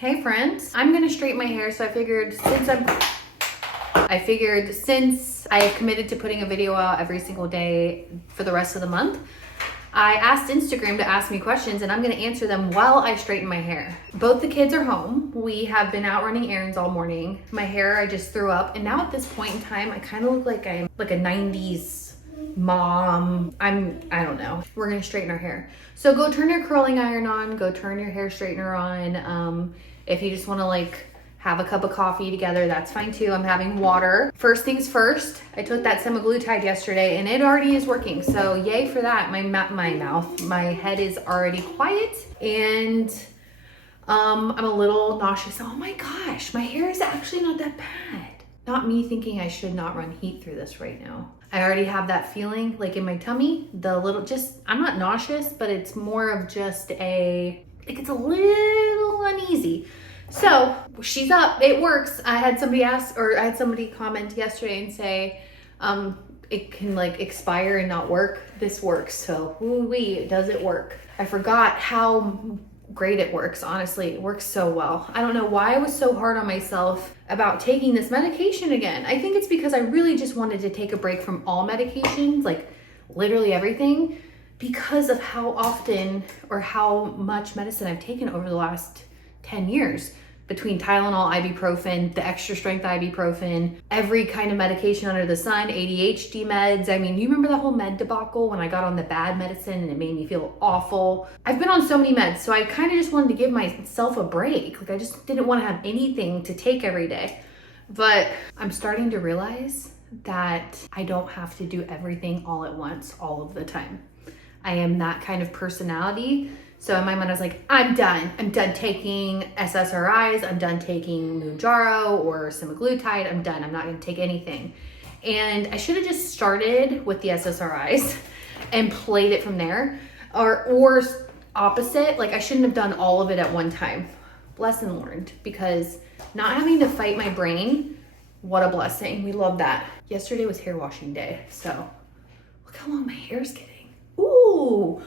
Hey friends, I'm gonna straighten my hair, so I figured since I have committed to putting a video out every single day for the rest of the month, I asked Instagram to ask me questions and I'm gonna answer them while I straighten my hair. Both the kids are home. We have been out running errands all morning. My hair, I just threw up, and now at this point in time, I kind of look like I'm like a 90s mom. I don't know. We're gonna straighten our hair. So go turn your curling iron on, go turn your hair straightener on. If you just wanna like have a cup of coffee together, that's fine too. I'm having water. First things first, I took that semaglutide yesterday and it already is working. So yay for that. My head is already quiet and I'm a little nauseous. Oh my gosh, my hair is actually not that bad. Not me thinking I should not run heat through this right now. I already have that feeling like in my tummy, I'm not nauseous, but it's more of just it's a little uneasy. So she's up, it works. I had somebody comment yesterday and say, it can like expire and not work. This works, so woo-wee, does it work? I forgot how great it works, honestly. It works so well. I don't know why I was so hard on myself about taking this medication again. I think it's because I really just wanted to take a break from all medications, like literally everything, because of how often or how much medicine I've taken over the last 10 years. Between Tylenol, ibuprofen, the extra strength ibuprofen, every kind of medication under the sun, ADHD meds. I mean, you remember that whole med debacle when I got on the bad medicine and it made me feel awful? I've been on so many meds, so I kind of just wanted to give myself a break. Like I just didn't want to have anything to take every day. But I'm starting to realize that I don't have to do everything all at once, all of the time. I am that kind of personality. So in my mind, I was like, I'm done. I'm done taking SSRIs. I'm done taking Mounjaro or semaglutide. I'm done. I'm not going to take anything. And I should have just started with the SSRIs and played it from there. Or opposite, like I shouldn't have done all of it at one time. Lesson learned, because not having to fight my brain, what a blessing. We love that. Yesterday was hair washing day. So look how long my hair's getting. Ooh,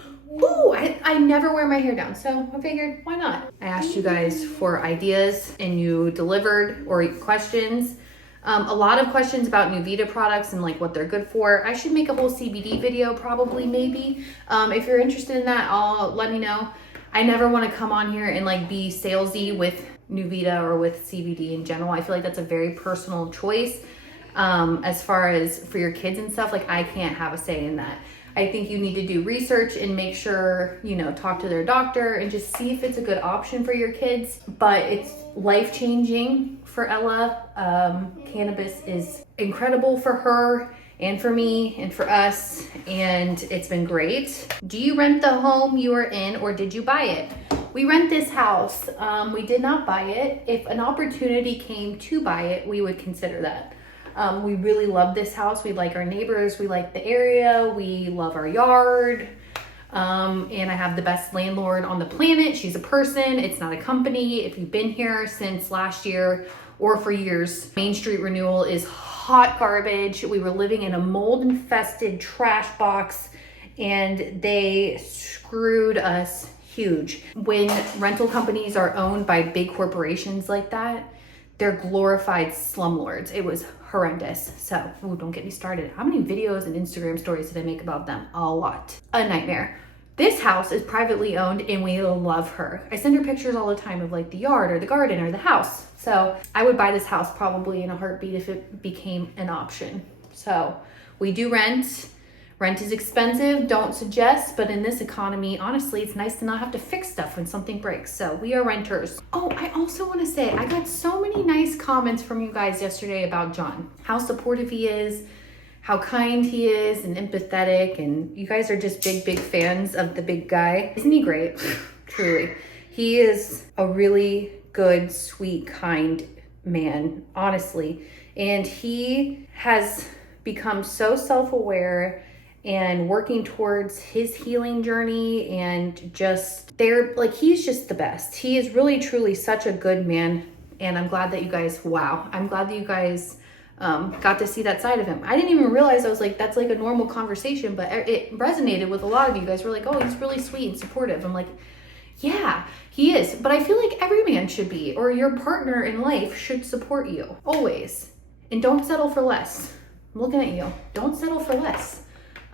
I never wear my hair down, so I figured, why not? I asked you guys for ideas and you delivered, or questions. A lot of questions about Nuvita products and like what they're good for. I should make a whole CBD video probably, maybe. If you're interested in that, let me know. I never want to come on here and like be salesy with Nuvita or with CBD in general. I feel like that's a very personal choice. As far as for your kids and stuff, like I can't have a say in that. I think you need to do research and make sure, talk to their doctor and just see if it's a good option for your kids. But it's life-changing for Ella. Cannabis is incredible for her and for me and for us, and it's been great. Do you rent the home you are in, or did you buy it? We rent this house. We did not buy it. If an opportunity came to buy it, we would consider that. We really love this house. We like our neighbors. We like the area. We love our yard. And I have the best landlord on the planet. She's a person. It's not a company. If you've been here since last year or for years, Main Street renewal is hot garbage. We were living in a mold infested trash box and they screwed us huge. When rental companies are owned by big corporations like that, they're glorified slumlords. It was horrendous. So, don't get me started. How many videos and Instagram stories did I make about them? A lot. A nightmare. This house is privately owned and we love her. I send her pictures all the time of like the yard or the garden or the house. So I would buy this house probably in a heartbeat if it became an option. So we do rent. Rent is expensive, don't suggest, but in this economy, honestly, it's nice to not have to fix stuff when something breaks. So we are renters. Oh, I also want to say, I got so many nice comments from you guys yesterday about John, how supportive he is, how kind he is and empathetic. And you guys are just big fans of the big guy. Isn't he great? Truly. He is a really good, sweet, kind man, honestly. And he has become so self-aware and working towards his healing journey, and he's just the best. He is really truly such a good man, and I'm glad that you guys got to see that side of him. I didn't even realize, I was like, that's like a normal conversation, but it resonated with a lot of you guys. Were like, oh, he's really sweet and supportive. I'm like, Yeah, he is. But I feel like every man should be, or your partner in life should support you, always. And don't settle for less. I'm looking at you. Don't settle for less.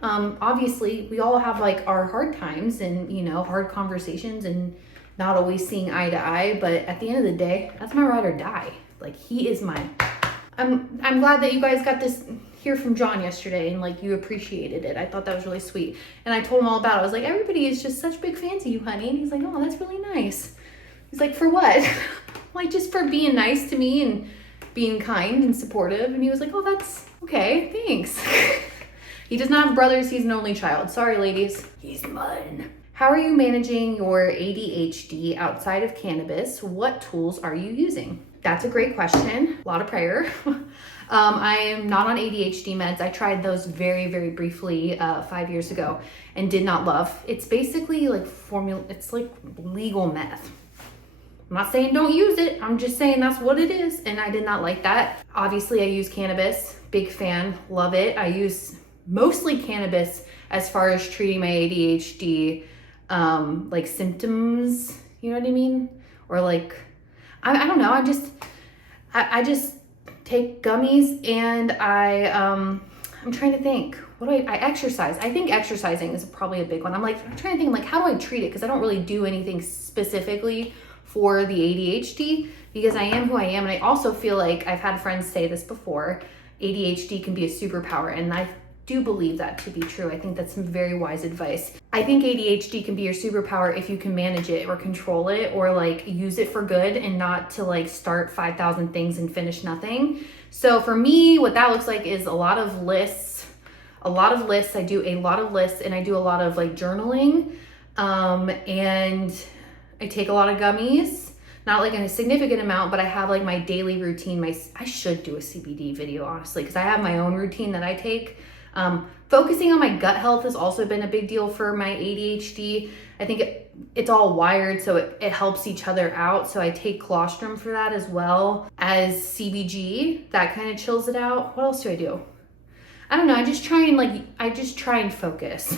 Obviously, we all have like our hard times and, you know, hard conversations and not always seeing eye to eye. But at the end of the day, that's my ride or die. Like, he is mine. I'm glad that you guys got to hear from John yesterday and like you appreciated it. I thought that was really sweet. And I told him all about it. I was like, everybody is just such big fans of you, honey. And he's like, oh, that's really nice. He's like, for what? Like, just for being nice to me and being kind and supportive. And he was like, oh, that's okay. Thanks. He does not have brothers. He's an only child. Sorry, ladies. He's mine. How are you managing your ADHD outside of cannabis? What tools are you using? That's a great question. A lot of prayer. I am not on ADHD meds. I tried those very, very briefly 5 years ago and did not love. It's basically like it's like legal meth. I'm not saying don't use it. I'm just saying that's what it is. And I did not like that. Obviously, I use cannabis. Big fan. Love it. I use mostly cannabis as far as treating my ADHD like symptoms. You know what I mean? Or like, I don't know. I just take gummies and I'm trying to think. What do I exercise? I think exercising is probably a big one. I'm trying to think, like, how do I treat it? Because I don't really do anything specifically for the ADHD because I am who I am. And I also feel like I've had friends say this before, ADHD can be a superpower. And I do believe that to be true. I think that's some very wise advice. I think ADHD can be your superpower if you can manage it or control it or like use it for good and not to like start 5,000 things and finish nothing. So for me, what that looks like is a lot of lists. I do a lot of lists and I do a lot of like journaling. And I take a lot of gummies, not like in a significant amount, but I have like my daily routine. I should do a CBD video, honestly, because I have my own routine that I take. Focusing on my gut health has also been a big deal for my ADHD. I think it's all wired, so it helps each other out. So I take colostrum for that as well as CBG. That kind of chills it out. What else do I do? I don't know. I just try and focus.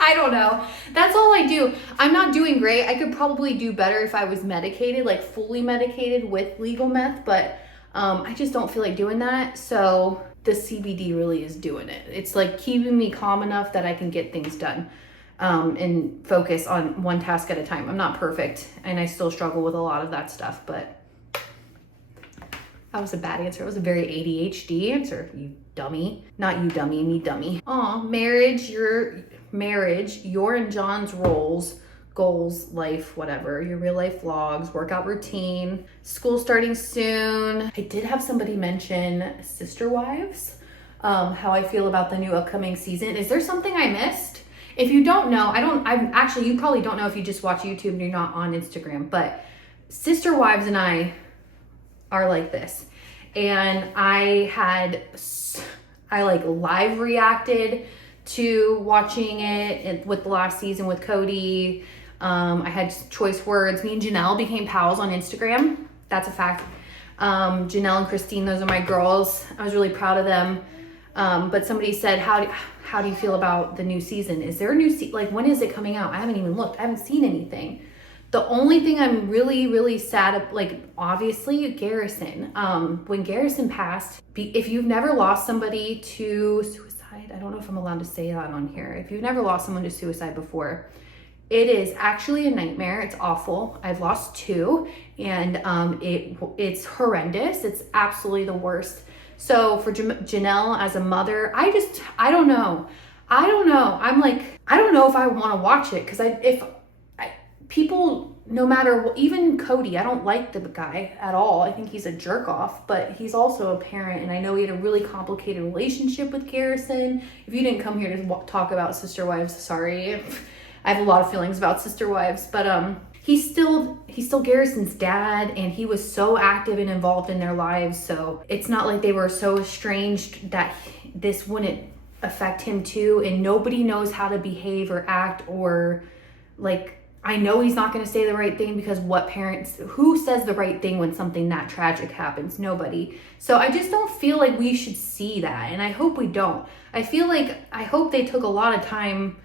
I don't know. That's all I do. I'm not doing great. I could probably do better if I was medicated, like fully medicated with legal meth, but I just don't feel like doing that. So the CBD really is doing it. It's like keeping me calm enough that I can get things done and focus on one task at a time. I'm not perfect and I still struggle with a lot of that stuff, but that was a bad answer. It was a very ADHD answer, you dummy. Not you dummy, me dummy. Aw, marriage, your and John's roles, goals, life, whatever, your real life vlogs, workout routine, school starting soon. I did have somebody mention Sister Wives, how I feel about the new upcoming season. Is there something I missed? If you don't know, you probably don't know if you just watch YouTube and you're not on Instagram, but Sister Wives and I are like this. And I like live reacted to watching it with the last season with Cody. I had choice words. Me and Janelle became pals on Instagram. That's a fact. Janelle and Christine, those are my girls. I was really proud of them. But somebody said, how do you feel about the new season? Is there a new season? Like, when is it coming out? I haven't even looked. I haven't seen anything. The only thing I'm really, really sad, like, obviously, Garrison. When Garrison passed, if you've never lost somebody to suicide, I don't know if I'm allowed to say that on here. If you've never lost someone to suicide before, it is actually a nightmare. It's awful. I've lost 2, and it's horrendous. It's absolutely the worst. So for Janelle as a mother, I don't know. I'm like, I don't know if I want to watch it because people, no matter what, even Cody, I don't like the guy at all. I think he's a jerk off, but he's also a parent, and I know he had a really complicated relationship with Garrison. If you didn't come here to talk about Sister Wives, sorry. I have a lot of feelings about Sister Wives, but he's still Garrison's dad, and he was so active and involved in their lives, so it's not like they were so estranged that this wouldn't affect him too, and nobody knows how to behave or act or like, I know he's not going to say the right thing because who says the right thing when something that tragic happens? Nobody. So I just don't feel like we should see that. And I hope we don't. I hope they took a lot of time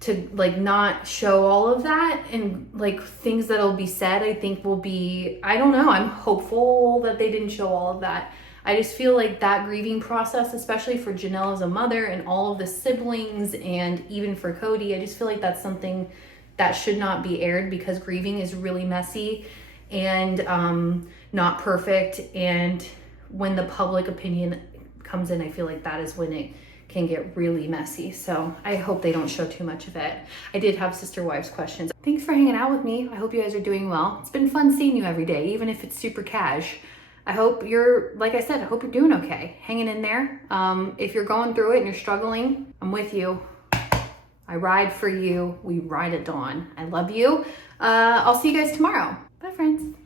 to like not show all of that, and like things that'll be said, I think will be, I don't know, I'm hopeful that they didn't show all of that. I just feel like that grieving process, especially for Janelle as a mother and all of the siblings, and even for Cody, I just feel like that's something that should not be aired, because grieving is really messy and not perfect. And when the public opinion comes in, I feel like that is when it can get really messy. So I hope they don't show too much of it. I did have sister wives questions. Thanks for hanging out with me. I hope you guys are doing well. It's been fun seeing you every day, even if it's super cash. I hope you're, like I said, I hope you're doing okay, hanging in there. If you're going through it and you're struggling, I'm with you. I ride for you. We ride at dawn. I love you. I'll see you guys tomorrow. Bye, friends.